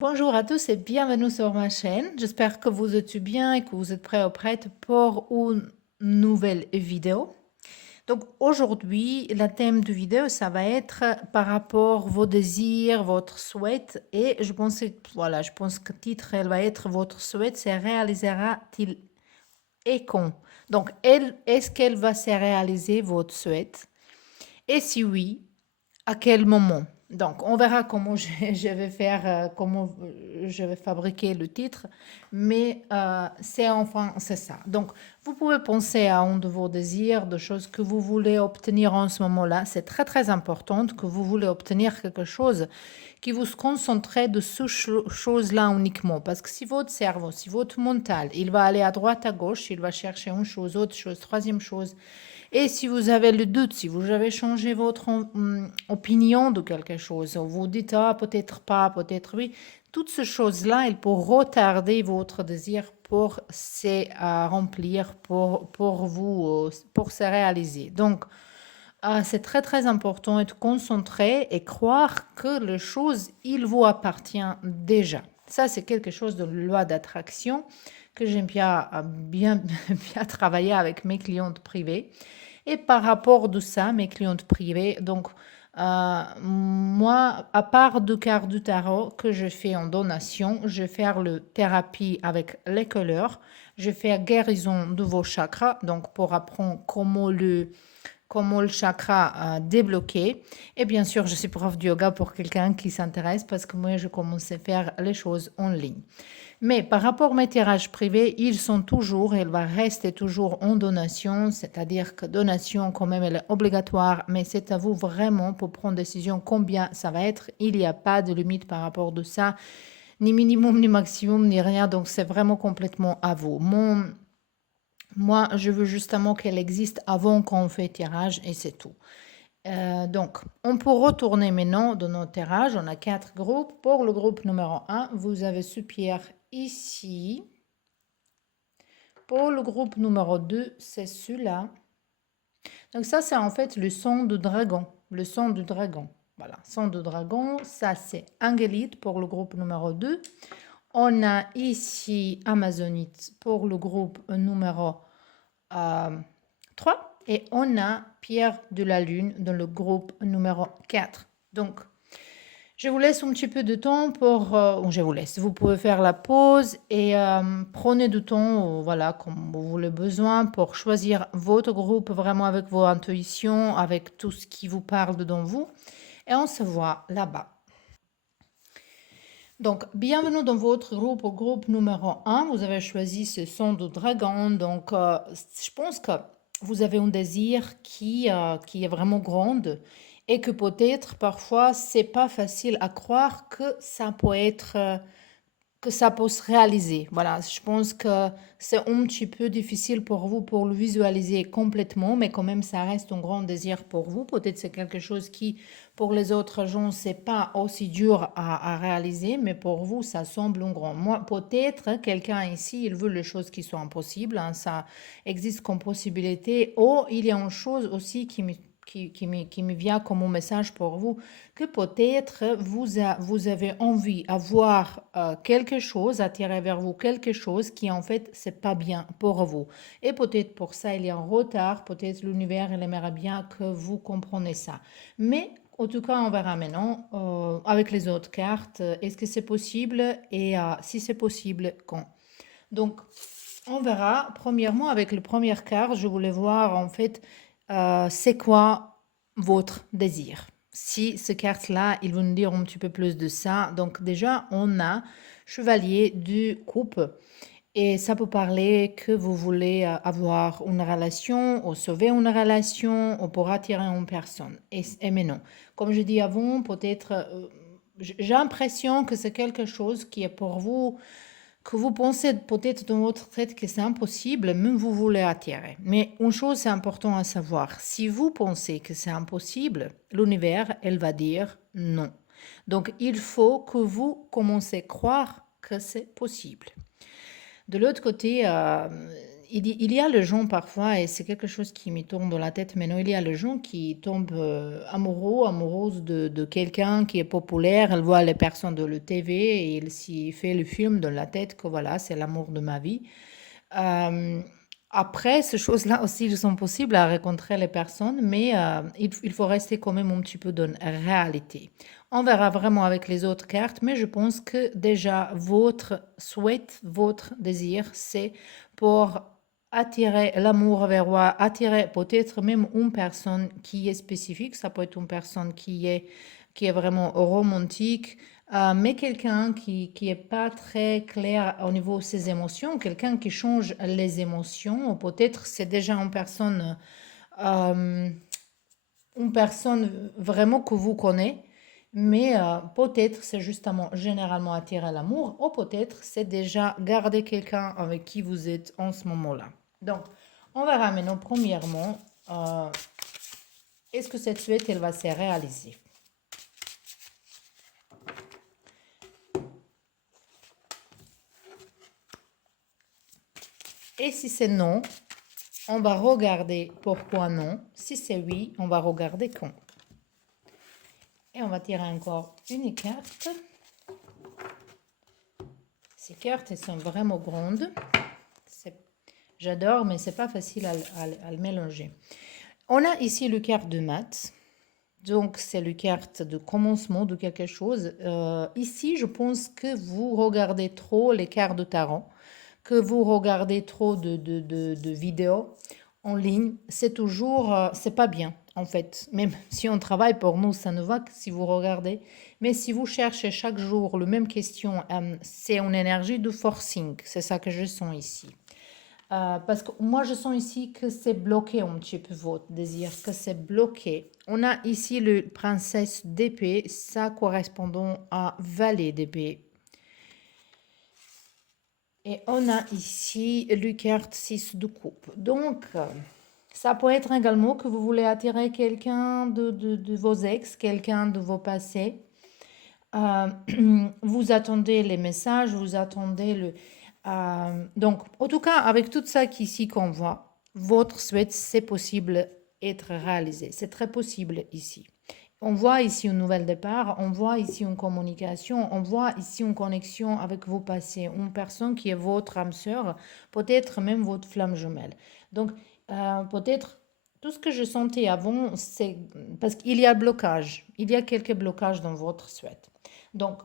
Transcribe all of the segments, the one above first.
Bonjour à tous et bienvenue sur ma chaîne. J'espère que vous êtes bien et que vous êtes prêts ou prêtes pour une nouvelle vidéo. Donc aujourd'hui, le thème de vidéo, ça va être par rapport vos désirs, votre souhait et je pense que le titre, elle va être votre souhait se réalisera-t-il et quand? Donc, est-ce qu'elle va se réaliser votre souhait? Et si oui, à quel moment? Donc, on verra comment je vais faire, comment je vais fabriquer le titre, mais c'est ça. Donc, vous pouvez penser à un de vos désirs, de choses que vous voulez obtenir en ce moment-là. C'est très, très important que vous voulez obtenir quelque chose qui vous concentrez de ce chose-là uniquement. Parce que si votre cerveau, si votre mental, il va aller à droite, à gauche, il va chercher une chose, autre chose, troisième chose, et si vous avez le doute, si vous avez changé votre opinion de quelque chose, vous dites ah peut-être pas, peut-être oui, toutes ces choses-là, elles peuvent retarder votre désir pour se remplir, pour vous, pour se réaliser. Donc, c'est très très important d'être concentré et croire que les choses, il vous appartient déjà. Ça, c'est quelque chose de loi d'attraction que j'aime bien, bien travailler avec mes clientes privées. Et par rapport de ça, mes clientes privées, donc moi, à part deux cartes du tarot que je fais en donation, je vais faire le thérapie avec les couleurs, je fais guérison de vos chakras, donc pour apprendre comment le chakra débloqué. Et bien sûr, je suis prof de yoga pour quelqu'un qui s'intéresse parce que moi, je commence à faire les choses en ligne. Mais par rapport à mes tirages privés, ils sont toujours, et il va rester toujours en donation, c'est-à-dire que donation quand même elle est obligatoire, mais c'est à vous vraiment pour prendre décision combien ça va être. Il n'y a pas de limite par rapport de ça, ni minimum, ni maximum, ni rien, donc c'est vraiment complètement à vous. Moi, je veux justement qu'elle existe avant qu'on fait tirage et c'est tout. Donc, on peut retourner maintenant dans nos tirages. On a quatre groupes. Pour le groupe numéro un, vous avez ce pierre ici. Pour le groupe numéro 2, c'est celui-là. Donc ça, c'est en fait le son de dragon. Le son du dragon. Voilà, son de dragon. Ça, c'est Angélite pour le groupe numéro 2. On a ici Amazonite pour le groupe numéro 3. Et on a Pierre de la Lune dans le groupe numéro 4. Donc, je vous laisse un petit peu de temps pour... je vous laisse. Vous pouvez faire la pause et prenez du temps, voilà, comme vous voulez besoin, pour choisir votre groupe vraiment avec vos intuitions, avec tout ce qui vous parle dedans vous. Et on se voit là-bas. Donc, bienvenue dans votre groupe, au groupe numéro un. Vous avez choisi ce son de dragon. Donc, je pense que vous avez un désir qui est vraiment grand et que peut-être parfois c'est pas facile à croire que ça peut être que ça peut se réaliser. Voilà, je pense que c'est un petit peu difficile pour vous pour le visualiser complètement, mais quand même, ça reste un grand désir pour vous. Peut-être c'est quelque chose qui, pour les autres gens, c'est pas aussi dur à réaliser, mais pour vous, ça semble un grand. Moi, peut-être quelqu'un ici, il veut les choses qui sont impossibles, hein, ça existe comme possibilité. Ou il y a une chose aussi qui me vient comme un message pour vous, que peut-être vous avez envie d'avoir quelque chose, attirer vers vous quelque chose qui en fait c'est pas bien pour vous. Et peut-être pour ça il y a un retard, peut-être l'univers il aimerait bien que vous compreniez ça. Mais en tout cas, on verra maintenant avec les autres cartes, est-ce que c'est possible et si c'est possible, quand. Donc, on verra. Premièrement, avec la première carte, je voulais voir en fait, c'est quoi votre désir. Si ce carte-là, il veut nous dire un petit peu plus de ça. Donc déjà, on a chevalier du coupe. Et ça peut parler que vous voulez avoir une relation ou sauver une relation ou pour attirer une personne. Et mais non. Comme je dis avant, peut-être, j'ai l'impression que c'est quelque chose qui est pour vous que vous pensez peut-être dans votre tête que c'est impossible, mais vous voulez attirer. Mais une chose c'est important à savoir, si vous pensez que c'est impossible, l'univers, elle va dire non. Donc il faut que vous commencez à croire que c'est possible. De l'autre côté, il y a les gens parfois, et c'est quelque chose qui me tourne dans la tête maintenant, il y a les gens qui tombent amoureux, amoureuses de quelqu'un qui est populaire, elle voit les personnes de la TV et il s'y fait le film dans la tête que voilà, c'est l'amour de ma vie. Euh, Après, ces choses-là aussi ils sont possibles à rencontrer les personnes, mais il faut rester quand même un petit peu dans la réalité. On verra vraiment avec les autres cartes, mais je pense que déjà votre souhait, votre désir, c'est pour attirer l'amour vers vous, attirer peut-être même une personne qui est spécifique, ça peut être une personne qui est vraiment romantique, mais quelqu'un qui est pas très clair au niveau de ses émotions, quelqu'un qui change les émotions, ou peut-être c'est déjà euh, une personne vraiment que vous connaissez, mais peut-être c'est justement généralement attirer l'amour, ou peut-être c'est déjà garder quelqu'un avec qui vous êtes en ce moment-là. Donc, on verra maintenant premièrement, euh, est-ce que cette souhait, elle va se réaliser? Et si c'est non, on va regarder pourquoi non. Si c'est oui, on va regarder quand. Et on va tirer encore une carte. Ces cartes, elles sont vraiment grandes. J'adore, mais c'est pas facile à le mélanger. On a ici le carte de maths. Donc, c'est le carte de commencement de quelque chose. Ici, je pense que vous regardez trop les cartes de tarot, que vous regardez trop de vidéos en ligne. C'est toujours, c'est pas bien, en fait. Même si on travaille pour nous, ça ne va que si vous regardez. Mais si vous cherchez chaque jour la même question, c'est une énergie de forcing. C'est ça que je sens ici. Parce que moi, je sens ici que c'est bloqué un petit peu votre désir, que c'est bloqué. On a ici le princesse d'épée, ça correspondant à valet d'épée. Et on a ici le carte 6 de coupe. Donc, ça peut être également que vous voulez attirer quelqu'un de vos ex, quelqu'un de vos passés. Euh, Vous attendez les messages, vous attendez le... donc, en tout cas, avec tout ça qu'ici qu'on voit, votre souhait, c'est possible être réalisé. C'est très possible ici. On voit ici un nouvel départ, on voit ici une communication, on voit ici une connexion avec vos passés, une personne qui est votre âme sœur, peut-être même votre flamme jumelle. Donc, peut-être tout ce que je sentais avant, c'est parce qu'il y a blocage, il y a quelques blocages dans votre souhait. Donc,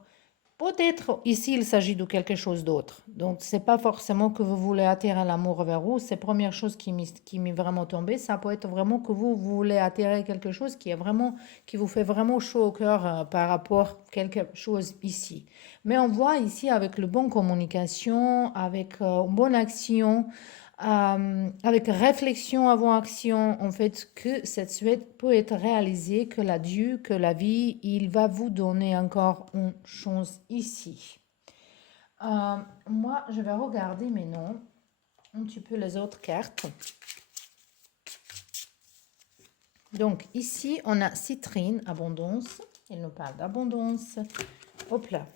peut-être ici, il s'agit de quelque chose d'autre. Donc, c'est pas forcément que vous voulez attirer l'amour vers vous. C'est la première chose qui m'est vraiment tombée. Ça peut être vraiment que vous voulez attirer quelque chose qui est vraiment, qui vous fait vraiment chaud au cœur par rapport à quelque chose ici. Mais on voit ici avec le bon communication, avec une bonne action, avec réflexion avant action, en fait, que cette souhaite peut être réalisée, que la Dieu, que la vie, il va vous donner encore une chance ici. Moi, je vais regarder maintenant un petit peu les autres cartes. Donc, ici, on a Citrine, abondance. Il nous parle d'abondance. Hop là.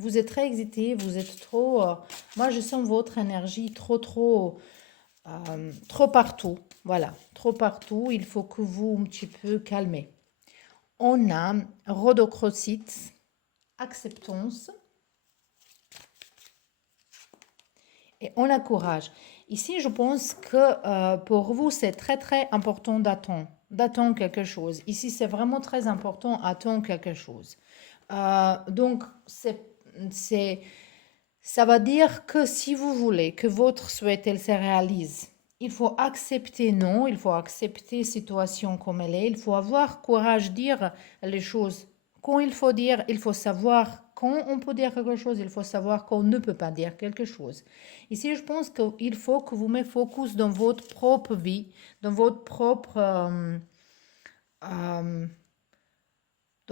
Vous êtes très excité, vous êtes trop... moi, je sens votre énergie trop partout. Voilà, trop partout. Il faut que vous un petit peu calmez. On a rhodochrosite, acceptance. Et on a courage. Ici, je pense que pour vous, c'est très important d'attendre quelque chose. Ici, c'est vraiment très important d'attendre quelque chose. Donc, ça va dire que si vous voulez que votre souhait elle se réalise, il faut accepter non, il faut accepter situation comme elle est, il faut avoir courage de dire les choses. Quand il faut savoir quand on peut dire quelque chose, il faut savoir qu'on ne peut pas dire quelque chose. Ici, je pense qu'il faut que vous mettez focus dans votre propre vie, dans votre propre... de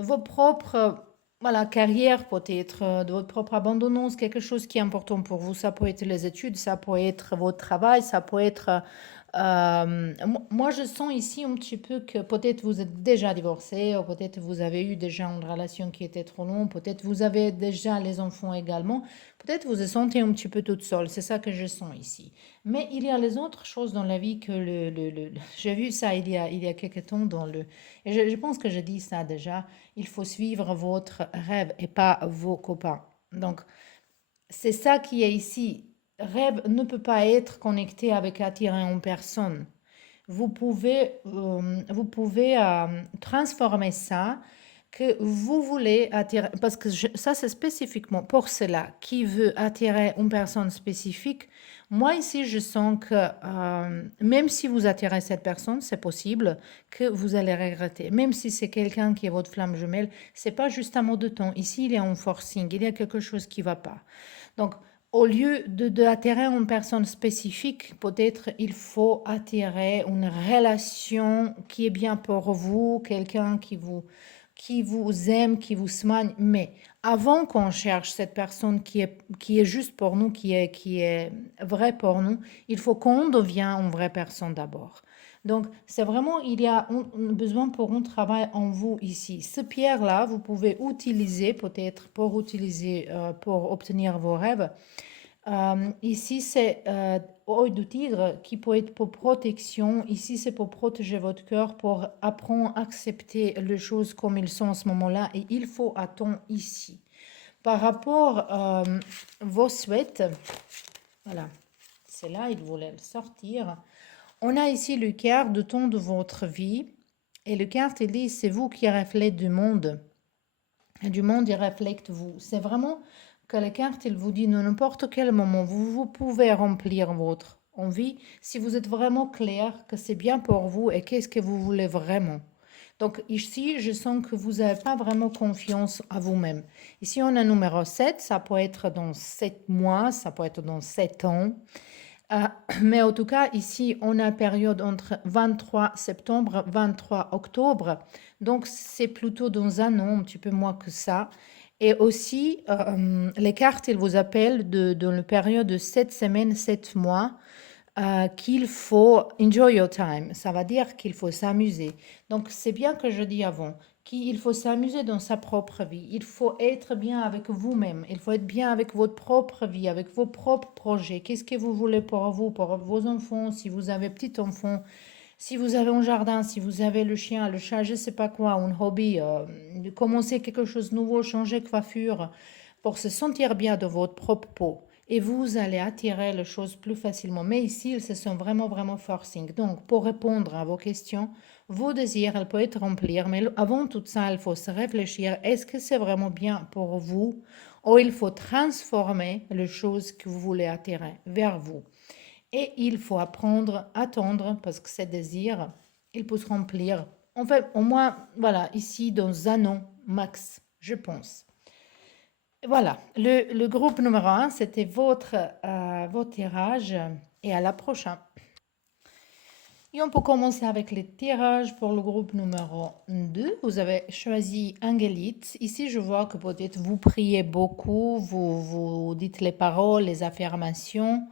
vos propres voilà, carrière peut-être, de votre propre abandonnance, quelque chose qui est important pour vous. Ça peut être les études, ça peut être votre travail, ça peut être Moi, je sens ici un petit peu que peut-être vous êtes déjà divorcé, ou peut-être vous avez eu déjà une relation qui était trop longue, peut-être vous avez déjà les enfants également, peut-être vous vous sentez un petit peu toute seule, c'est ça que je sens ici. Mais il y a les autres choses dans la vie que j'ai vu ça il y a quelques temps et je pense que je dis ça déjà, il faut suivre votre rêve et pas vos copains. Donc, c'est ça qui est ici. Rêve ne peut pas être connecté avec attirer une personne. Vous pouvez transformer ça que vous voulez attirer, parce que ça c'est spécifiquement pour cela qui veut attirer une personne spécifique. Moi ici, je sens que même si vous attirez cette personne, c'est possible que vous allez regretter. Même si c'est quelqu'un qui est votre flamme jumelle, c'est pas juste un mot de temps. Ici, il y a un forcing, il y a quelque chose qui va pas. Donc, au lieu d'attirer une personne spécifique, peut-être il faut attirer une relation qui est bien pour vous, quelqu'un qui vous aime, qui vous soigne. Mais avant qu'on cherche cette personne qui est juste pour nous, qui est vraie pour nous, il faut qu'on devienne une vraie personne d'abord. Donc, c'est vraiment, il y a un besoin pour un travail en vous ici. Ce pierre-là, vous pouvez utiliser peut-être pour obtenir vos rêves. Ici, c'est œil du tigre qui peut être pour protection. Ici, c'est pour protéger votre cœur, pour apprendre à accepter les choses comme elles sont en ce moment-là. Et il faut attendre ici. Par rapport vos souhaits, voilà, c'est là, il voulait le sortir. On a ici le quart de temps de votre vie. Et le quart, il dit, c'est vous qui reflète du monde. Et du monde, il reflète vous. C'est vraiment que la carte, il vous dit, n'importe quel moment, vous pouvez remplir votre envie si vous êtes vraiment clair que c'est bien pour vous et qu'est-ce que vous voulez vraiment. Donc ici, je sens que vous n'avez pas vraiment confiance à vous-même. Ici, on a numéro 7, ça peut être dans 7 mois, ça peut être dans 7 ans. Mais en tout cas, ici, on a une période entre 23 septembre et 23 octobre. Donc, c'est plutôt dans un an, un petit peu moins que ça. Et aussi, les cartes, elles vous appellent dans la période de 7 semaines, 7 mois, qu'il faut enjoy your time. Ça veut dire qu'il faut s'amuser. Donc, c'est bien que je dis avant qu'il faut s'amuser dans sa propre vie. Il faut être bien avec vous-même. Il faut être bien avec votre propre vie, avec vos propres projets. Qu'est-ce que vous voulez pour vous, pour vos enfants, si vous avez petit-enfant, si vous avez un jardin, si vous avez le chien, le chat, je ne sais pas quoi, un hobby, de commencer quelque chose de nouveau, changer de coiffure, pour se sentir bien de votre propre peau. Et vous allez attirer les choses plus facilement. Mais ici, ils se sont vraiment, vraiment forcing. Donc, pour répondre à vos questions, vos désirs, elles peuvent être remplis. Mais avant tout ça, il faut se réfléchir. Est-ce que c'est vraiment bien pour vous? Ou il faut transformer les choses que vous voulez attirer vers vous. Et il faut apprendre à attendre parce que ces désirs, ils peuvent se remplir. En fait, au moins, voilà, ici, dans un an max, je pense. Voilà, le groupe numéro un, c'était votre tirage et à la prochaine. Et on peut commencer avec les tirages pour le groupe numéro 2. Vous avez choisi Angélite. Ici, je vois que peut-être vous priez beaucoup, vous dites les paroles, les affirmations.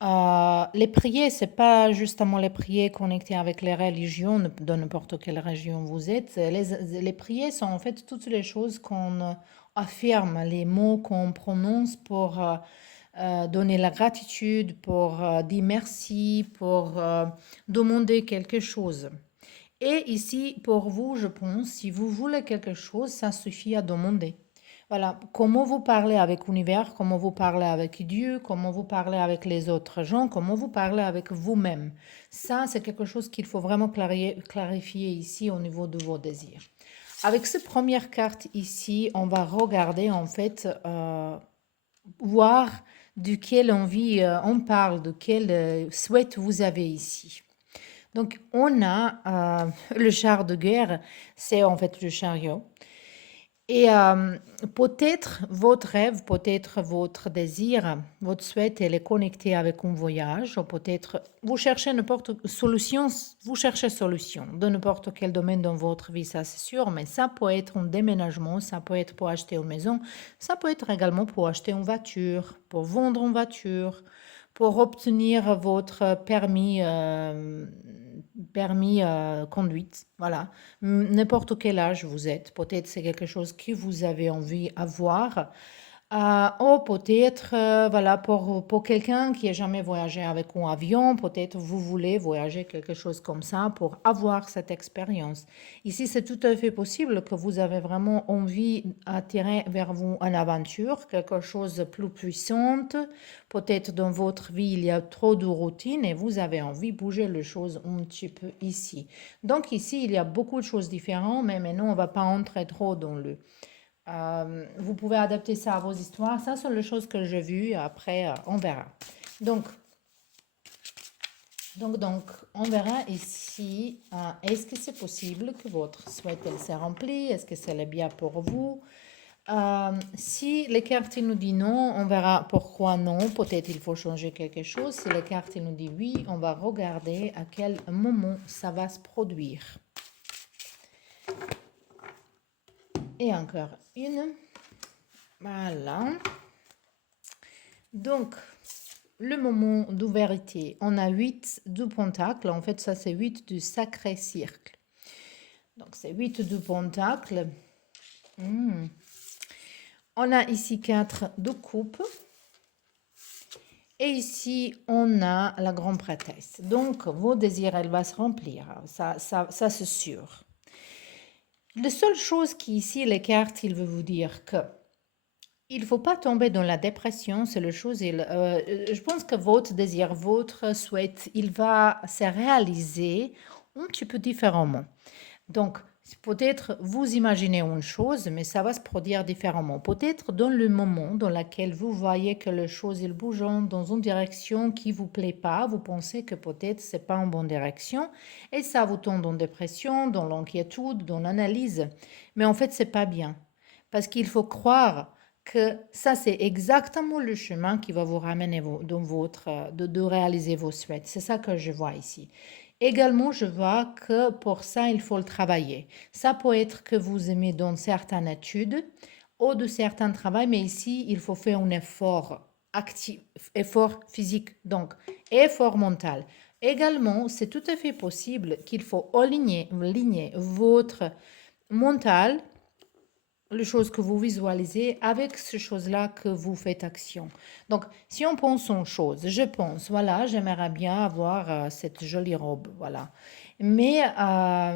Les prières, c'est pas justement les prières connectées avec les religions, de n'importe quelle religion vous êtes. Les prières sont en fait toutes les choses qu'on affirme, les mots qu'on prononce pour donner la gratitude, pour dire merci, pour demander quelque chose. Et ici, pour vous, je pense, si vous voulez quelque chose, ça suffit à demander. Voilà, comment vous parlez avec l'univers, comment vous parlez avec Dieu, comment vous parlez avec les autres gens, comment vous parlez avec vous-même. Ça, c'est quelque chose qu'il faut vraiment clarifier ici au niveau de vos désirs. Avec cette première carte ici, on va regarder en fait, voir de quelle envie on parle, de quel souhait vous avez ici. Donc, on a le char de guerre, c'est en fait le chariot. Et peut-être votre rêve, peut-être votre désir, votre souhait, elle est connecté avec un voyage, ou peut-être vous cherchez n'importe solution, vous cherchez solution dans n'importe quel domaine dans votre vie, ça c'est sûr, mais ça peut être un déménagement, ça peut être pour acheter une maison, ça peut être également pour acheter une voiture, pour vendre une voiture, pour obtenir votre permis conduite. Voilà. N'importe quel âge vous êtes. Peut-être c'est quelque chose que vous avez envie d'avoir. Ou peut-être, voilà, pour quelqu'un qui n'a jamais voyagé avec un avion, peut-être vous voulez voyager quelque chose comme ça pour avoir cette expérience. Ici, c'est tout à fait possible que vous avez vraiment envie d'attirer vers vous une aventure, quelque chose de plus puissant. Peut-être dans votre vie, il y a trop de routine et vous avez envie de bouger les choses un petit peu ici. Donc ici, il y a beaucoup de choses différentes, mais maintenant, on ne va pas entrer trop dans le... Vous pouvez adapter ça à vos histoires. Ça, sont les choses que j'ai vues. Après, on verra. Donc, on verra ici. Est-ce que c'est possible que votre souhait elle s'est rempli? Est-ce que c'est le bien pour vous? Si les cartes nous dit non, on verra pourquoi non. Peut-être il faut changer quelque chose. Si les cartes nous dit oui, on va regarder à quel moment ça va se produire. Et encore une. Voilà. Donc, le moment de vérité. On a 8 de pentacles. En fait, ça, c'est 8 du sacré cercle. Donc, c'est 8 de pentacles. On a ici 4 de coupe. Et ici, on a la grande prêtresse. Donc, vos désirs, elle va se remplir. Ça c'est sûr. La seule chose qui ici, les cartes, il veut vous dire que il ne faut pas tomber dans la dépression, c'est la chose. Je pense que votre désir, votre souhait, il va se réaliser un petit peu différemment. Donc, peut-être vous imaginez une chose, mais ça va se produire différemment. Peut-être dans le moment dans lequel vous voyez que les choses ils bougent dans une direction qui ne vous plaît pas, vous pensez que peut-être ce n'est pas en bonne direction et ça vous tombe dans la dépression, dans l'inquiétude, dans l'analyse. Mais en fait, ce n'est pas bien parce qu'il faut croire que ça, c'est exactement le chemin qui va vous ramener de réaliser vos souhaits. C'est ça que je vois ici. Également, je vois que pour ça, il faut le travailler. Ça peut être que vous aimez dans certaines études ou de certains travaux, mais ici, il faut faire un effort actif, effort physique, donc effort mental. Également, c'est tout à fait possible qu'il faut aligner votre mental, les choses que vous visualisez avec ces choses-là que vous faites action. Donc, si on pense en choses, je pense, voilà, j'aimerais bien avoir cette jolie robe, voilà. Mais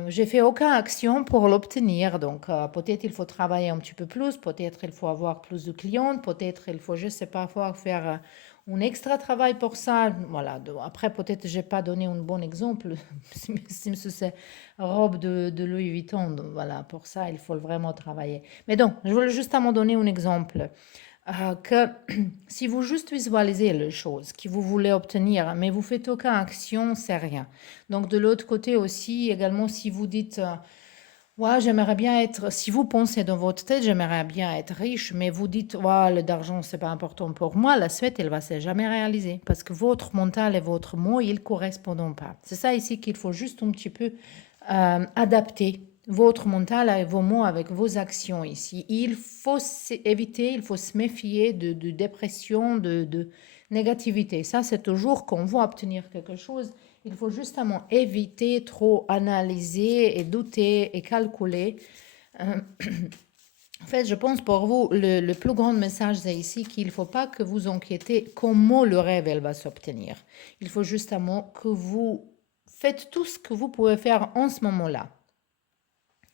j'ai fait aucune action pour l'obtenir. Donc, peut-être il faut travailler un petit peu plus, peut-être il faut avoir plus de clients, peut-être il faut, je ne sais pas, faire un extra travail pour ça. Voilà. Après, peut-être j'ai pas donné un bon exemple. Si c'est robe de Louis Vuitton, donc voilà, pour ça, il faut vraiment travailler. Mais donc, je voulais justement donner un exemple. Que si vous juste visualisez les choses que vous voulez obtenir, mais vous faites aucune action, c'est rien. Donc, de l'autre côté aussi, également, si vous dites, ouais, j'aimerais bien être, si vous pensez dans votre tête, j'aimerais bien être riche, mais vous dites, ouais, l'argent, c'est pas important pour moi, la suite, elle va se jamais réaliser parce que votre mental et votre mot, ils correspondent pas. C'est ça ici qu'il faut juste un petit peu adapter votre mental avec vos mots, avec vos actions ici. Il faut éviter, il faut se méfier de dépression, de négativité. Ça, c'est toujours qu'on veut obtenir quelque chose. Il faut justement éviter trop analyser et douter et calculer. En fait, je pense pour vous, le plus grand message, c'est ici qu'il ne faut pas que vous inquiétez comment le rêve elle va s'obtenir. Il faut justement que vous faites tout ce que vous pouvez faire en ce moment-là.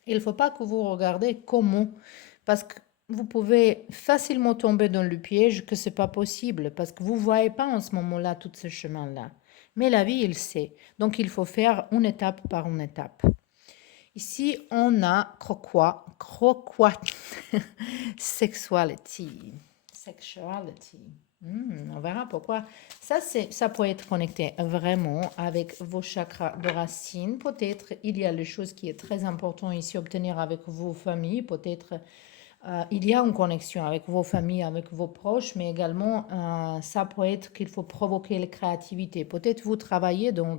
Il ne faut pas que vous regardez comment, parce que vous pouvez facilement tomber dans le piège que ce n'est pas possible, parce que vous ne voyez pas en ce moment-là tout ce chemin-là. Mais la vie, il sait. Donc, il faut faire une étape par une étape. Ici, on a croquois, sexuality. On verra pourquoi. Ça peut être connecté vraiment avec vos chakras de racine. Peut-être il y a les choses qui est très important ici obtenir avec vos familles. Peut-être il y a une connexion avec vos familles, avec vos proches, mais également ça peut être qu'il faut provoquer la créativité. Peut-être vous travaillez dans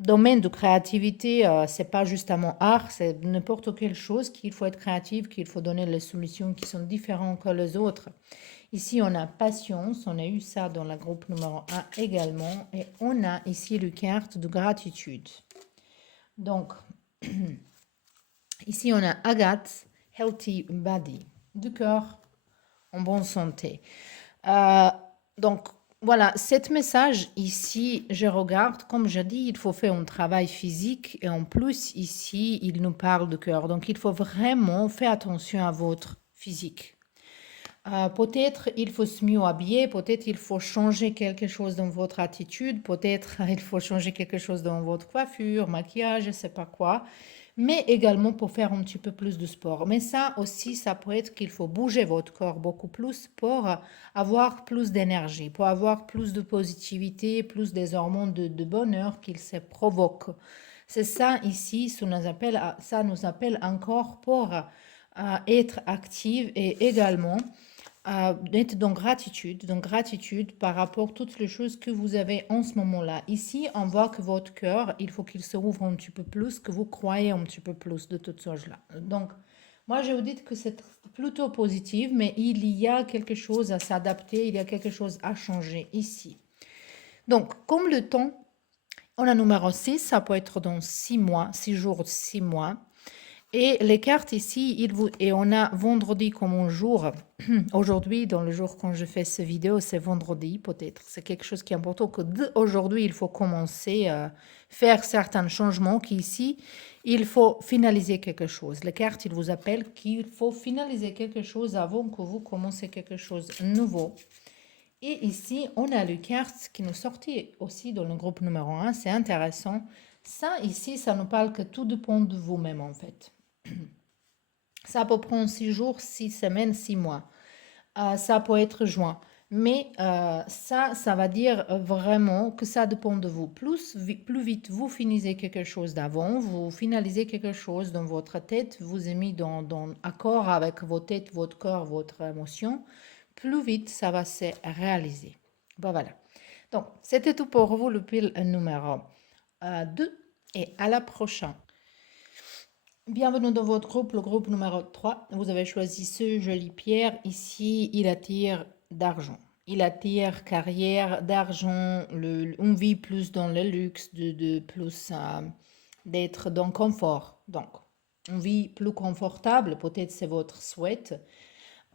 domaine de créativité, c'est pas justement art, c'est n'importe quelle chose qu'il faut être créatif, qu'il faut donner les solutions qui sont différentes que les autres. Ici, on a patience, on a eu ça dans la groupe numéro 1 également, et on a ici le carte de gratitude. Donc, ici, on a Agathe, healthy body, du cœur en bonne santé. Donc, voilà, cet message ici, je regarde, comme je dis, il faut faire un travail physique et en plus, ici, il nous parle de cœur. Donc, il faut vraiment faire attention à votre physique. Peut-être il faut se mieux habiller, peut-être il faut changer quelque chose dans votre attitude, peut-être il faut changer quelque chose dans votre coiffure, maquillage, je ne sais pas quoi, mais également pour faire un petit peu plus de sport. Mais ça aussi, ça peut être qu'il faut bouger votre corps beaucoup plus pour avoir plus d'énergie, pour avoir plus de positivité, plus des hormones de bonheur qu'il se provoque. C'est ça ici, ça nous appelle encore pour être active et également d'être dans gratitude par rapport à toutes les choses que vous avez en ce moment-là. Ici, on voit que votre cœur, il faut qu'il se rouvre un petit peu plus, que vous croyez un petit peu plus de toutes choses-là. Donc, moi, je vous dis que c'est plutôt positif, mais il y a quelque chose à s'adapter, il y a quelque chose à changer ici. Donc, comme le temps, on a numéro 6, ça peut être dans 6 mois, 6 jours, 6 mois. Et les cartes ici, et on a vendredi comme un jour. Aujourd'hui, dans le jour quand je fais cette vidéo, c'est vendredi peut-être. C'est quelque chose qui est important que aujourd'hui, il faut commencer à faire certains changements qu'ici, il faut finaliser quelque chose. Les cartes, ils vous appellent qu'il faut finaliser quelque chose avant que vous commencez quelque chose de nouveau. Et ici, on a les cartes qui nous sortent aussi dans le groupe numéro 1. C'est intéressant. Ça, ici, ça nous parle que tout dépend de vous-même en fait. Ça peut prendre 6 jours, 6 semaines, 6 mois. Ça peut être juin. Mais ça va dire vraiment que ça dépend de vous. Plus vite vous finissez quelque chose d'avant, vous finalisez quelque chose dans votre tête, vous êtes mis dans accord avec votre tête, votre corps, votre émotion, plus vite ça va se réaliser. Bon, voilà. Donc, c'était tout pour vous, le pile numéro 2. Et à la prochaine. Bienvenue dans votre groupe, le groupe numéro 3. Vous avez choisi ce joli pierre. Ici, il attire d'argent. Il attire carrière, d'argent. On vit plus dans le luxe, de plus d'être dans le confort. Donc, on vit plus confortable. Peut-être c'est votre souhait.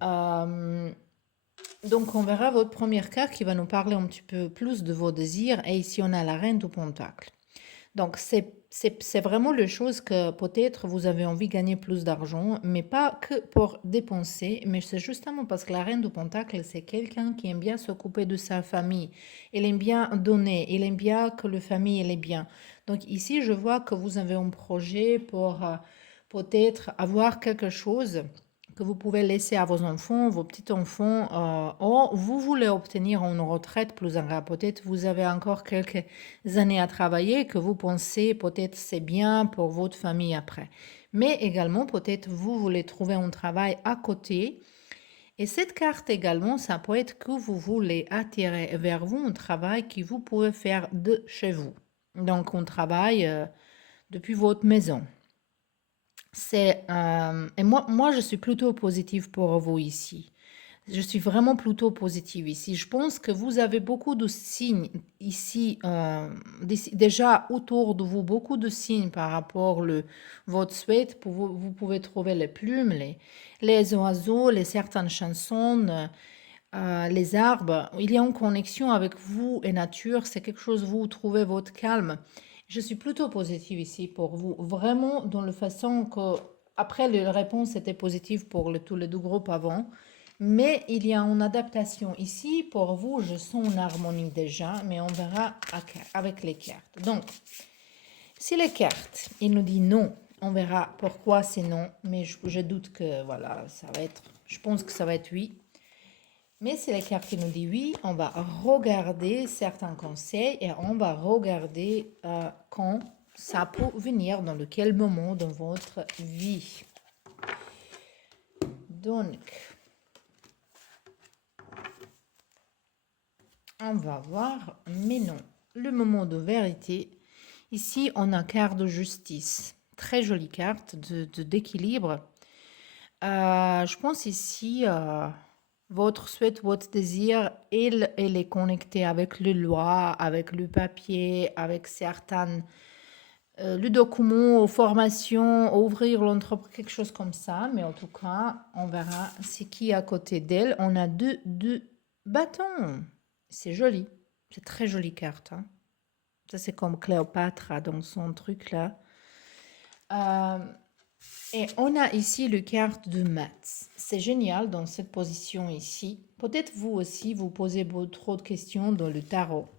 Donc, on verra votre première carte qui va nous parler un petit peu plus de vos désirs. Et ici, on a la reine du pentacle. Donc, c'est vraiment le chose que peut-être vous avez envie de gagner plus d'argent, mais pas que pour dépenser, mais c'est justement parce que la reine du pentacle, c'est quelqu'un qui aime bien s'occuper de sa famille. Il aime bien donner, il aime bien que la famille elle est bien. Donc ici, je vois que vous avez un projet pour peut-être avoir quelque chose que vous pouvez laisser à vos enfants, vos petits-enfants, ou vous voulez obtenir une retraite plus en peut-être vous avez encore quelques années à travailler que vous pensez peut-être c'est bien pour votre famille après. Mais également, peut-être vous voulez trouver un travail à côté. Et cette carte également, ça peut être que vous voulez attirer vers vous un travail que vous pouvez faire de chez vous. Donc, un travail depuis votre maison. Et moi, je suis plutôt positive pour vous ici. Je suis vraiment plutôt positive ici. Je pense que vous avez beaucoup de signes ici, déjà autour de vous, beaucoup de signes par rapport votre souhait. Vous pouvez trouver les plumes, les oiseaux, certaines chansons, les arbres. Il y a une connexion avec vous et nature. C'est quelque chose, vous trouvez votre calme. Je suis plutôt positive ici pour vous. Vraiment, dans la façon que... Après, la réponse était positive pour tous les deux groupes avant. Mais il y a une adaptation ici. Pour vous, je sens une harmonie déjà. Mais on verra avec les cartes. Donc, si les cartes, il nous dit non, on verra pourquoi c'est non. Mais je doute que, voilà, ça va être... Je pense que ça va être oui. Mais si la carte nous dit oui, on va regarder certains conseils et on va regarder quand ça peut venir, dans quel moment dans votre vie. Donc, on va voir, mais non, le moment de vérité. Ici, on a carte de justice. Très jolie carte d'équilibre. Je pense ici, votre souhait, votre désir, elle est connecté avec les lois, avec le papier, avec certaines le document, formation, ouvrir l'entreprise, quelque chose comme ça. Mais en tout cas, on verra c'est qui à côté d'elle. On a deux bâtons. C'est joli. C'est très jolie carte, hein. Ça, c'est comme Cléopâtre dans son truc là. Euh, et on a ici le carte de maths. C'est génial dans cette position ici. Peut-être vous aussi, vous posez trop de questions dans le tarot.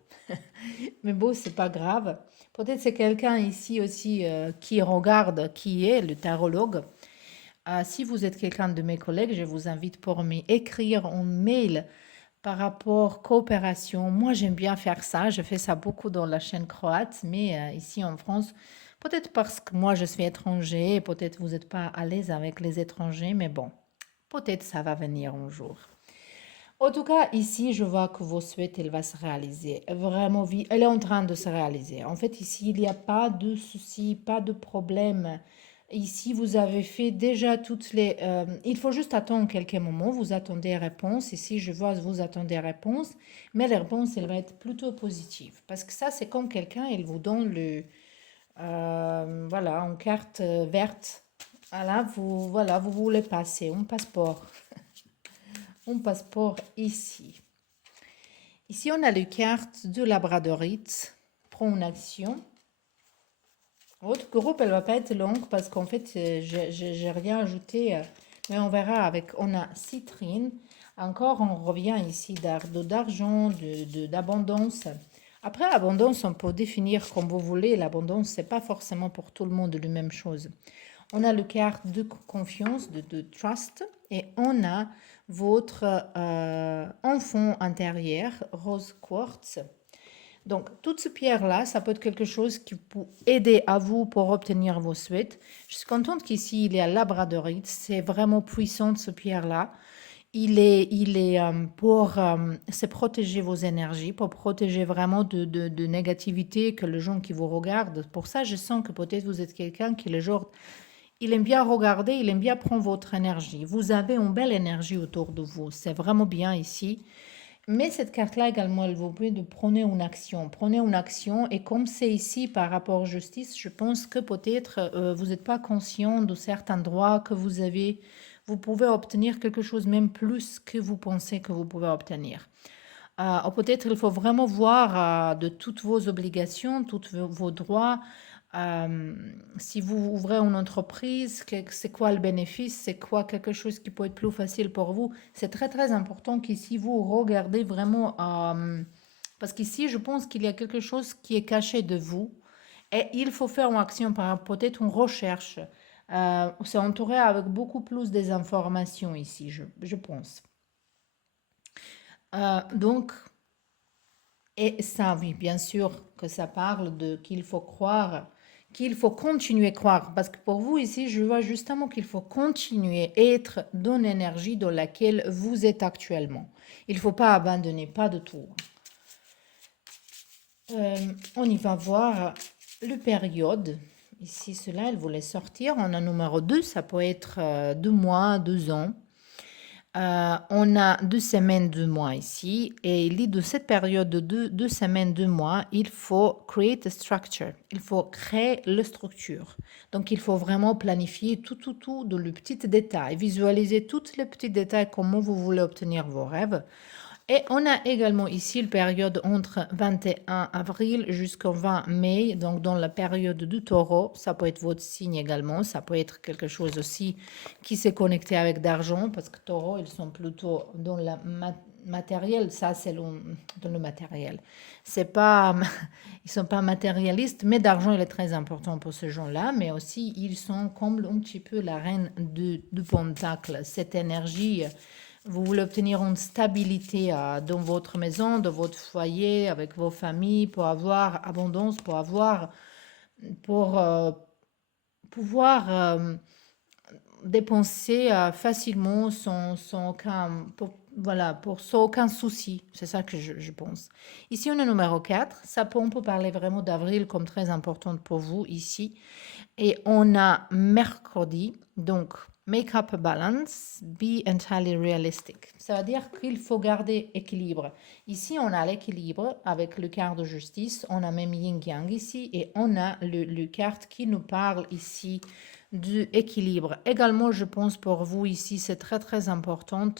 Mais bon, c'est pas grave. Peut-être c'est quelqu'un ici aussi qui regarde, qui est le tarologue. Si vous êtes quelqu'un de mes collègues, je vous invite pour m'écrire un mail par rapport coopération. Moi, j'aime bien faire ça. Je fais ça beaucoup dans la chaîne croate, mais ici en France, peut-être parce que moi, je suis étranger, peut-être vous n'êtes pas à l'aise avec les étrangers, mais bon, peut-être ça va venir un jour. En tout cas, ici, je vois que vos souhaits, elle va se réaliser. Vraiment, elle est en train de se réaliser. En fait, ici, il n'y a pas de soucis, pas de problème. Ici, vous avez fait déjà toutes les... il faut juste attendre quelques moments. Vous attendez réponse. Ici, je vois, vous attendez réponse. Mais la réponse, elle va être plutôt positive. Parce que ça, c'est comme quelqu'un, il vous donne voilà, une carte verte. Voilà, vous voulez passer un passeport. Un passeport ici. Ici, on a les cartes de labradorite. Prends une action. Votre groupe, elle va pas être longue parce qu'en fait, j'ai rien ajouté. Mais on verra avec, on a citrine. Encore, on revient ici d'argent, d'abondance. Après, abondance, on peut définir comme vous voulez. L'abondance, c'est pas forcément pour tout le monde la même chose. On a le carte de confiance, de trust. Et on a votre enfant intérieur, rose quartz. Donc, toutes ces pierres-là, ça peut être quelque chose qui peut aider à vous pour obtenir vos souhaits. Je suis contente qu'ici, il y a labradorite. C'est vraiment puissant, ce pierre-là. Il est pour se protéger vos énergies, pour protéger vraiment de négativité que les gens qui vous regardent. Pour ça, je sens que peut-être vous êtes quelqu'un qui, le genre, il aime bien regarder, il aime bien prendre votre énergie. Vous avez une belle énergie autour de vous. C'est vraiment bien ici. Mais cette carte-là également, elle vous plaît de prendre une action. Prenez une action et comme c'est ici par rapport à justice, je pense que peut-être vous n'êtes pas conscient de certains droits que vous avez. Vous pouvez obtenir quelque chose même plus que vous pensez que vous pouvez obtenir. Ou peut-être il faut vraiment voir de toutes vos obligations, tous vos droits. Si vous ouvrez une entreprise, c'est quoi le bénéfice, c'est quoi quelque chose qui peut être plus facile pour vous. C'est très très important qu'ici vous regardez vraiment, parce qu'ici je pense qu'il y a quelque chose qui est caché de vous et il faut faire une action par peut-être une recherche. C'est entouré avec beaucoup plus des informations ici, je pense. Donc, et ça, oui, bien sûr que ça parle de qu'il faut croire, qu'il faut continuer à croire. Parce que pour vous ici, je vois justement qu'il faut continuer à être dans l'énergie dans laquelle vous êtes actuellement. Il ne faut pas abandonner, pas de tout. On y va voir le période. Ici, cela, elle voulait sortir. On a numéro 2, ça peut être 2 mois, 2 ans. On a 2 semaines, 2 mois ici. Et il dit de cette période de 2 semaines, 2 mois, il faut create a structure. Il faut créer la structure. Donc, il faut vraiment planifier tout dans le petit détail. Visualiser tous les petits détails, comment vous voulez obtenir vos rêves. Et on a également ici la période entre 21 avril jusqu'au 20 mai, donc dans la période du taureau. Ça peut être votre signe également, ça peut être quelque chose aussi qui s'est connecté avec d'argent, parce que taureau, ils sont plutôt dans le matériel, ça c'est dans le matériel. C'est pas, ils sont pas matérialistes, mais d'argent, il est très important pour ces gens-là, mais aussi ils sont comme un petit peu la reine du pentacle, cette énergie. Vous voulez obtenir une stabilité dans votre maison, dans votre foyer, avec vos familles, pour avoir abondance, pour pouvoir dépenser facilement sans aucun souci. C'est ça que je pense. Ici, on est numéro 4. On peut parler vraiment d'avril comme très importante pour vous ici. Et on a mercredi, donc make up a balance, be entirely realistic. Ça veut dire qu'il faut garder équilibre. Ici, on a l'équilibre avec le quart de justice, on a même yin-yang ici, et on a le carte qui nous parle ici du équilibre. Également, je pense pour vous ici, c'est très très important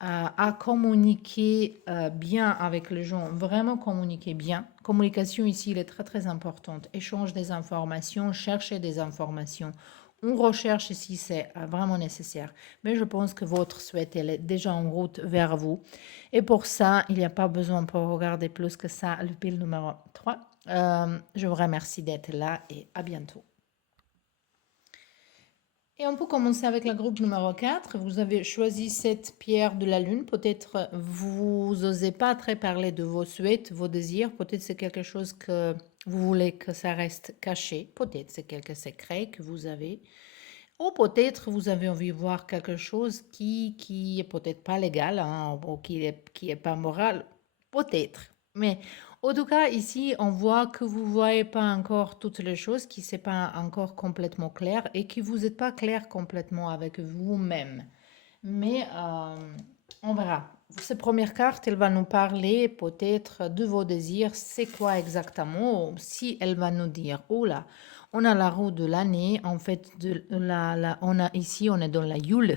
à communiquer bien avec les gens, vraiment communiquer bien. Communication ici, elle est très très importante. Échange des informations, chercher des informations. On recherche ici, c'est vraiment nécessaire. Mais je pense que votre souhait, elle est déjà en route vers vous. Et pour ça, il n'y a pas besoin pour regarder plus que ça le pile numéro 3. Je vous remercie d'être là et à bientôt. Et on peut commencer avec la groupe numéro 4. Vous avez choisi cette pierre de la lune. Peut-être vous n'osez pas très parler de vos souhaits, vos désirs. Peut-être c'est quelque chose que vous voulez que ça reste caché. Peut-être c'est quelque secret que vous avez. Ou peut-être vous avez envie de voir quelque chose qui est peut-être pas légal hein, ou qui est pas moral. Peut-être. Mais en tout cas, ici, on voit que vous ne voyez pas encore toutes les choses, qui ne sont pas encore complètement clair et que vous n'êtes pas clair complètement avec vous-même. Mais on verra. Cette première carte, elle va nous parler peut-être de vos désirs. C'est quoi exactement? Si elle va nous dire, oh là, on a la roue de l'année. En fait, on a ici, on est dans la Yule.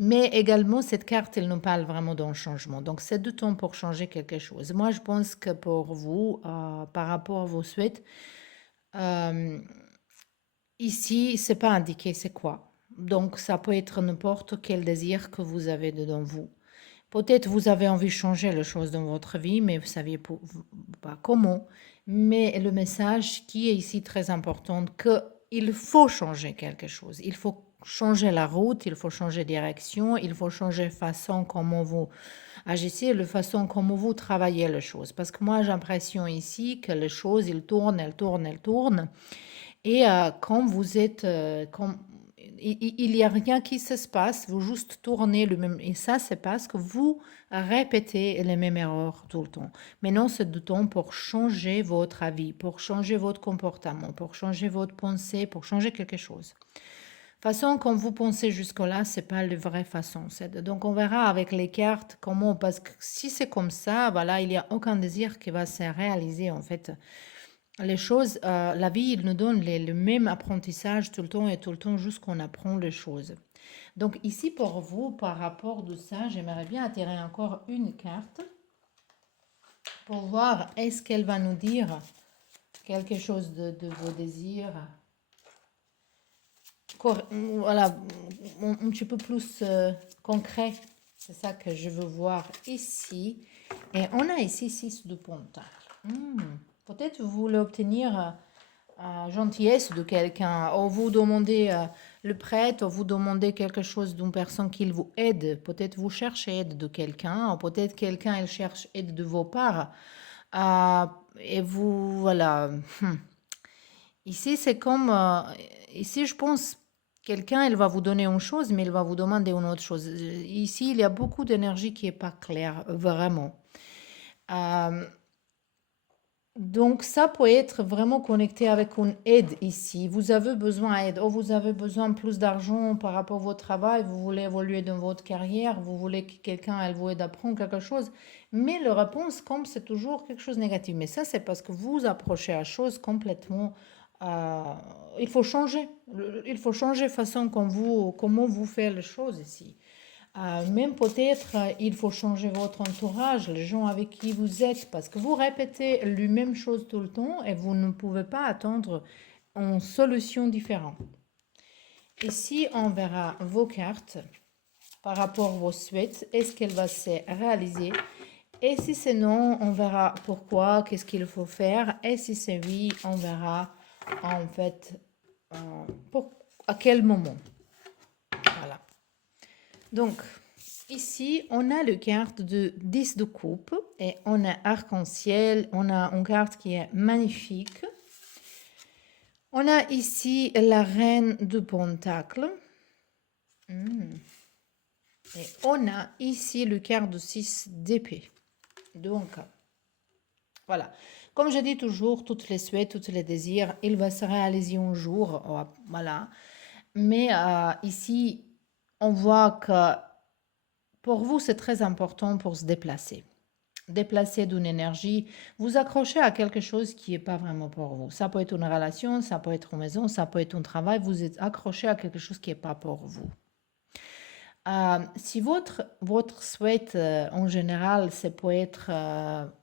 Mais également, cette carte, elle nous parle vraiment d'un changement. Donc, c'est du temps pour changer quelque chose. Moi, je pense que pour vous, par rapport à vos souhaits, euh, ici, c'est pas indiqué c'est quoi. Donc, ça peut être n'importe quel désir que vous avez dedans vous. Peut-être vous avez envie de changer les choses dans votre vie, mais vous ne saviez pas comment. Mais le message qui est ici très important, qu'il faut changer quelque chose. Il faut changer la route, il faut changer direction, il faut changer la façon comment vous agissez, la façon comment vous travaillez les choses. Parce que moi, j'ai l'impression ici que les choses, elles tournent, elles tournent, elles tournent. Et quand vous êtes, il n'y a rien qui se passe, vous juste tournez le même. Et ça, c'est parce que vous répétez les mêmes erreurs tout le temps. Maintenant, c'est du temps pour changer votre avis, pour changer votre comportement, pour changer votre pensée, pour changer quelque chose. Façon comme vous pensez jusque-là, c'est pas la vraie façon. Donc, on verra avec les cartes comment, parce que si c'est comme ça, voilà, il n'y a aucun désir qui va se réaliser en fait. Les choses, la vie, il nous donne le même apprentissage tout le temps et tout le temps jusqu'on apprend les choses. Donc ici, pour vous, par rapport de ça, j'aimerais bien attirer encore une carte pour voir est-ce qu'elle va nous dire quelque chose de vos désirs. Voilà, un petit peu plus concret. C'est ça que je veux voir ici. Et on a ici 6 de Pentacle. Peut-être vous voulez obtenir gentillesse de quelqu'un, ou vous demandez le prêtre, ou vous demandez quelque chose d'une personne qui vous aide. Peut-être vous cherchez aide de quelqu'un, ou peut-être quelqu'un elle cherche aide de vos parts. Et vous, voilà. Ici, c'est comme, ici, je pense, quelqu'un, il va vous donner une chose, mais il va vous demander une autre chose. Ici, il y a beaucoup d'énergie qui n'est pas claire, vraiment. Donc, ça peut être vraiment connecté avec une aide ici. Vous avez besoin d'aide, ou vous avez besoin de plus d'argent par rapport à votre travail, vous voulez évoluer dans votre carrière, vous voulez que quelqu'un elle vous aide à apprendre quelque chose. Mais la réponse, comme c'est toujours quelque chose de négatif. Mais ça, c'est parce que vous approchez la chose complètement. euh, il faut changer. Il faut changer façon comment vous faites les choses ici. Même peut-être, il faut changer votre entourage, les gens avec qui vous êtes, parce que vous répétez la même chose tout le temps et vous ne pouvez pas attendre une solution différente. Ici, on verra vos cartes par rapport à vos souhaits. Est-ce qu'elle va se réaliser? Et si c'est non, on verra pourquoi, qu'est-ce qu'il faut faire. Et si c'est oui, on verra en fait à quel moment. Voilà. Donc, ici, on a le carte de 10 de coupe et on a arc-en-ciel. On a une carte qui est magnifique. On a ici la reine de Pentacle. Hmm. Et on a ici le quart de 6 d'épée. Donc, voilà. Comme je dis toujours, toutes les souhaits, tous les désirs, il va se réaliser un jour. Voilà. Mais ici, on voit que pour vous, c'est très important pour se déplacer. Déplacer d'une énergie, vous accrochez à quelque chose qui n'est pas vraiment pour vous. Ça peut être une relation, ça peut être une maison, ça peut être un travail, vous êtes accroché à quelque chose qui n'est pas pour vous. Si votre souhait en général, c'est pour être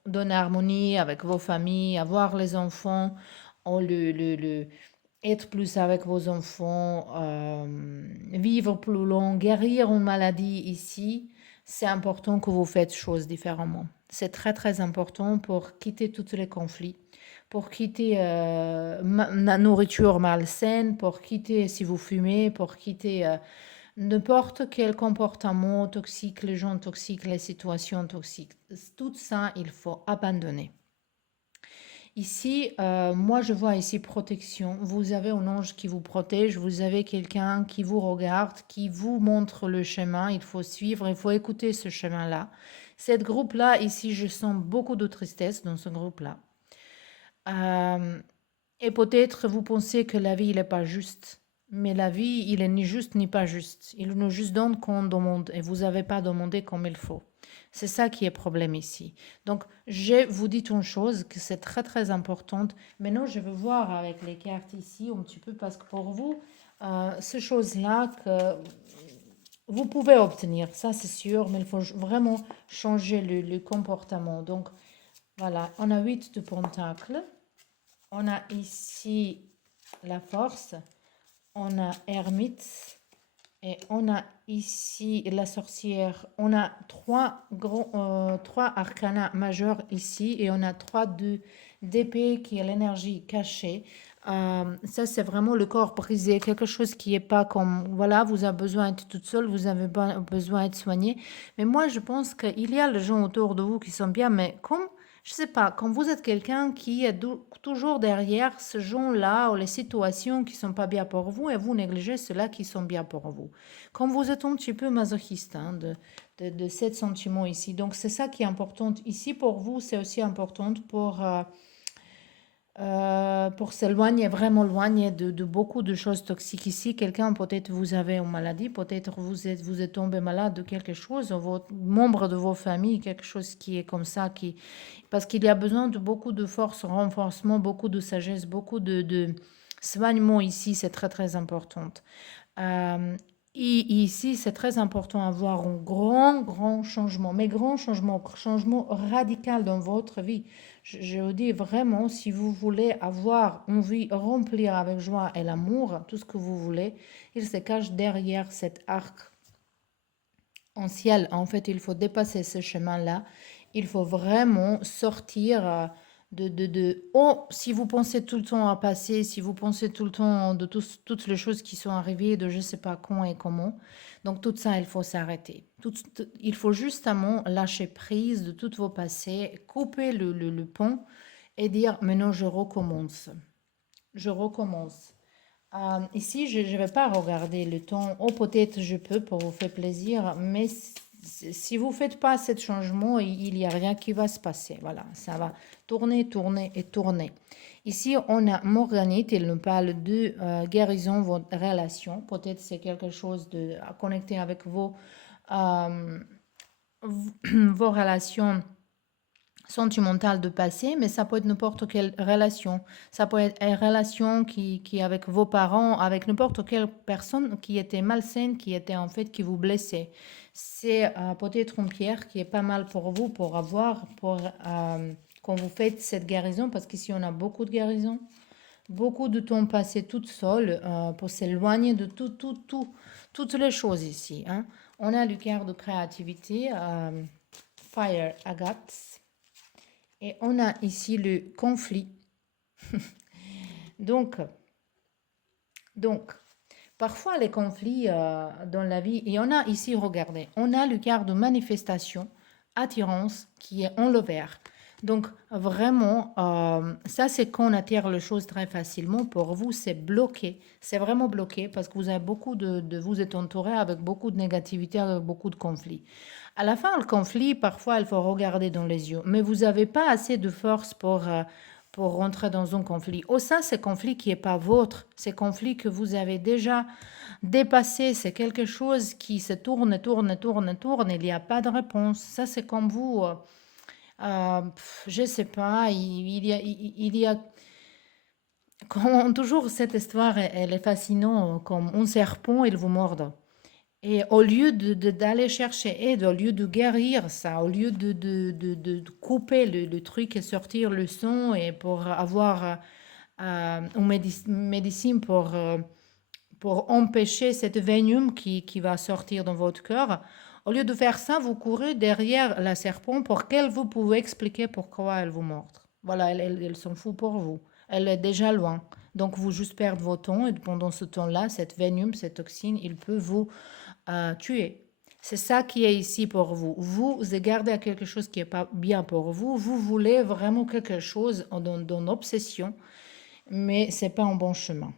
dans harmonie avec vos familles, avoir les enfants, ou être plus avec vos enfants, vivre plus long, guérir une maladie ici, c'est important que vous faites choses différemment. C'est très très important pour quitter tous les conflits, pour quitter la nourriture malsaine, pour quitter si vous fumez, pour quitter n'importe quel comportement toxique, les gens toxiques, les situations toxiques. Tout ça, il faut abandonner. Ici, moi, je vois ici protection. Vous avez un ange qui vous protège, vous avez quelqu'un qui vous regarde, qui vous montre le chemin. Il faut suivre, il faut écouter ce chemin-là. Cette groupe-là, ici, je sens beaucoup de tristesse dans ce groupe-là. Et peut-être vous pensez que la vie, il n'est pas juste. Mais la vie, il est ni juste ni pas juste. Il nous juste donne qu'on demande et vous n'avez pas demandé comme il faut. C'est ça qui est problème ici. Donc, je vous dis une chose que c'est très très importante. Maintenant, je veux voir avec les cartes ici un petit peu parce que pour vous, ces choses-là que vous pouvez obtenir, ça c'est sûr, mais il faut vraiment changer le comportement. Donc, voilà, on a 8 de pentacles. On a ici la force, on a ermite et on a ici la sorcière. On a trois arcanas majeurs ici et on a trois d'épée qui est l'énergie cachée. Ça, c'est vraiment le corps brisé, quelque chose qui est pas comme, voilà, vous avez besoin d'être toute seule, vous avez besoin d'être soigné. Mais moi, je pense qu'il y a les gens autour de vous qui sont bien, mais comme je sais pas, quand vous êtes quelqu'un qui est toujours derrière ce genre-là ou les situations qui sont pas bien pour vous et vous négligez ceux-là qui sont bien pour vous. Quand vous êtes un petit peu masochiste hein, de ces sentiments ici. Donc c'est ça qui est important ici pour vous, c'est aussi important pour s'éloigner, vraiment loigner de beaucoup de choses toxiques ici. Quelqu'un, peut-être vous avez une maladie, peut-être vous êtes tombé malade de quelque chose, ou votre membre de vos familles, quelque chose qui est comme ça, parce qu'il y a besoin de beaucoup de force, renforcement, beaucoup de sagesse, beaucoup de soignement ici, c'est très très important. Euh, et ici, c'est très important d'avoir un grand changement, mais grand changement radical dans votre vie. Je vous dis vraiment, si vous voulez avoir une vie remplie avec joie et l'amour, tout ce que vous voulez, il se cache derrière cet arc en ciel. En fait, il faut dépasser ce chemin-là. Il faut vraiment sortir oh, si vous pensez tout le temps à passer, si vous pensez tout le temps de toutes les choses qui sont arrivées, de je ne sais pas quand et comment. Donc, tout ça, il faut s'arrêter. Il faut justement lâcher prise de tous vos passés, couper le pont et dire, maintenant, je recommence. Je recommence. Ici, je ne vais pas regarder le temps. Oh, peut-être je peux pour vous faire plaisir, mais si vous ne faites pas ce changement, il n'y a rien qui va se passer. Voilà, ça va tourner, tourner et tourner. Ici, on a Morganite, il nous parle de guérison, votre relation. Peut-être c'est quelque chose à connecter avec euh, vos relations sentimentale de passé, mais ça peut être n'importe quelle relation. Ça peut être une relation qui est avec vos parents, avec n'importe quelle personne qui était malsaine, qui était en fait qui vous blessait. C'est peut-être une pierre qui est pas mal pour vous, pour avoir, quand vous faites cette guérison, parce qu'ici on a beaucoup de guérisons, beaucoup de temps passé toute seule pour s'éloigner de toutes les choses ici. Hein. On a le cœur de créativité, Fire Agate. Et on a ici le conflit. donc, donc, parfois les conflits dans la vie, et on a ici, regardez, on a le quart de manifestation, attirance, qui est en l'envers. Donc, vraiment, ça, c'est qu'on attire les choses très facilement. Pour vous, c'est bloqué. C'est vraiment bloqué parce que vous avez beaucoup vous êtes entouré avec beaucoup de négativité, avec beaucoup de conflits. À la fin, le conflit, parfois, il faut regarder dans les yeux. Mais vous n'avez pas assez de force pour rentrer dans un conflit. Au sein, c'est conflit qui n'est pas vôtre. C'est conflit que vous avez déjà dépassé. C'est quelque chose qui se tourne, tourne, tourne, tourne. Il n'y a pas de réponse. Ça, c'est comme vous. Je sais pas, il y a toujours cette histoire, elle est fascinante, comme un serpent, il vous mord. Et au lieu d'aller chercher aide, au lieu de guérir ça, au lieu de couper le truc et sortir le sang et pour avoir une médecine pour empêcher cette venin qui va sortir dans votre cœur, au lieu de faire ça, vous courez derrière la serpent pour qu'elle vous pouvez expliquer pourquoi elle vous mord. Voilà, elle s'en fout pour vous. Elle est déjà loin. Donc, vous juste perdez votre temps et pendant ce temps-là, cette venin, cette toxine, il peut vous tuer. C'est ça qui est ici pour vous. Vous gardez à quelque chose qui n'est pas bien pour vous. Vous voulez vraiment quelque chose dans l'obsession, mais ce n'est pas un bon chemin.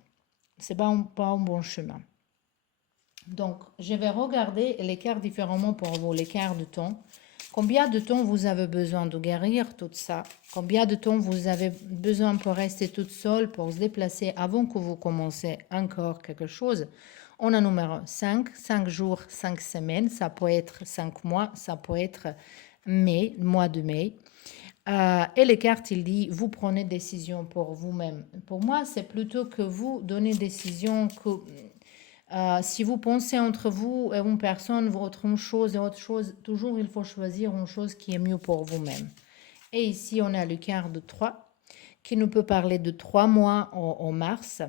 C'est pas un bon chemin. Donc, je vais regarder l'écart différemment pour vous, l'écart de temps. Combien de temps vous avez besoin de guérir tout ça? Combien de temps vous avez besoin pour rester toute seule, pour se déplacer avant que vous commencez encore quelque chose? On a numéro 5, 5 jours, 5 semaines. Ça peut être 5 mois, ça peut être mai, mois de mai. Et les cartes, il dit, vous prenez décision pour vous-même. Pour moi, c'est plutôt que vous donnez décision que si vous pensez entre vous et une personne, une chose et autre chose, toujours il faut choisir une chose qui est mieux pour vous-même. Et ici, on a le quart de 3 qui nous peut parler de 3 mois en mars.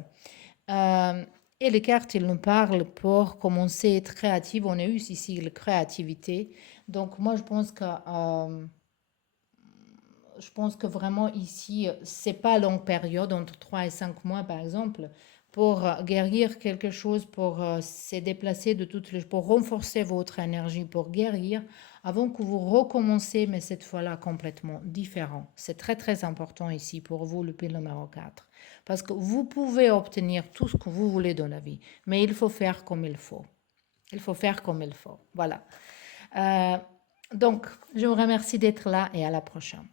Et les cartes, ils nous parlent pour commencer à être créative. On a eu ici la créativité. Donc, moi, je pense que vraiment ici, c'est pas longue période, entre 3 et 5 mois par exemple, pour guérir quelque chose, pour se déplacer pour renforcer votre énergie, pour guérir, avant que vous recommencez, mais cette fois-là complètement différent. C'est très très important ici pour vous, le pile numéro 4. Parce que vous pouvez obtenir tout ce que vous voulez dans la vie, mais il faut faire comme il faut. Il faut faire comme il faut. Voilà. Donc, je vous remercie d'être là et à la prochaine.